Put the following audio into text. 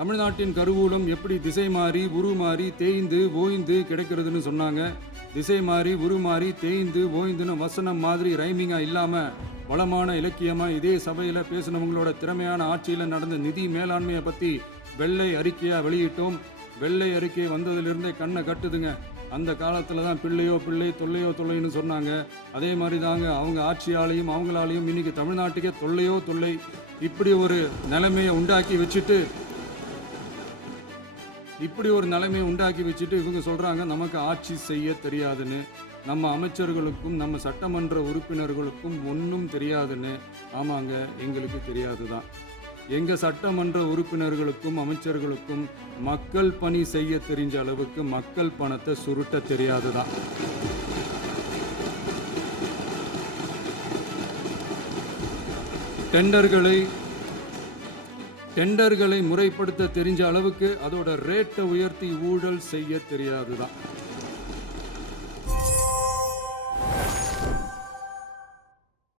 தமிழ்நாட்டின் கருவூலம் எப்படி திசை மாறி உருமாறி தேய்ந்து ஓய்ந்து கிடைக்கிறதுன்னு சொன்னாங்க. திசை மாறி உருமாறி தேய்ந்து ஓய்ந்துன்னு வசனம் மாதிரி ரைமிங்காக இல்லாமல் வளமான இலக்கியமாக இதே சபையில் பேசினவங்களோட திறமையான ஆட்சியில் நடந்த நிதி மேலாண்மையை பற்றி வெள்ளை அறிக்கையாக வெளியிட்டோம். வெள்ளை அறிக்கை வந்ததிலிருந்தே கண்ணை கட்டுதுங்க. அந்த காலத்தில் தான் பிள்ளையோ பிள்ளை தொல்லையோ தொல்லைன்னு சொன்னாங்க. அதே மாதிரி தாங்க அவங்க ஆட்சியாலையும் அவங்களாலையும் இன்னைக்கு தமிழ்நாட்டுக்கே தொல்லையோ தொல்லை. இப்படி ஒரு நிலைமையை உண்டாக்கி வச்சுட்டு இவங்க சொல்கிறாங்க நமக்கு ஆட்சி செய்ய தெரியாதுன்னு. நம்ம அமைச்சர்களுக்கும் நம்ம சட்டமன்ற உறுப்பினர்களுக்கும் ஒன்றும் தெரியாதுன்னு. ஆமாங்க, எங்களுக்கு தெரியாது தான். எங்கள் சட்டமன்ற உறுப்பினர்களுக்கும் அமைச்சர்களுக்கும் மக்கள் பணி செய்ய தெரிஞ்ச அளவுக்கு மக்கள் பணத்தை சுருட்ட தெரியாது தான். டெண்டர்களை முறைப்படுத்த தெரிஞ்ச அளவுக்கு அதோட ரேட்டை உயர்த்தி ஊழல் செய்ய தெரியாது தான்.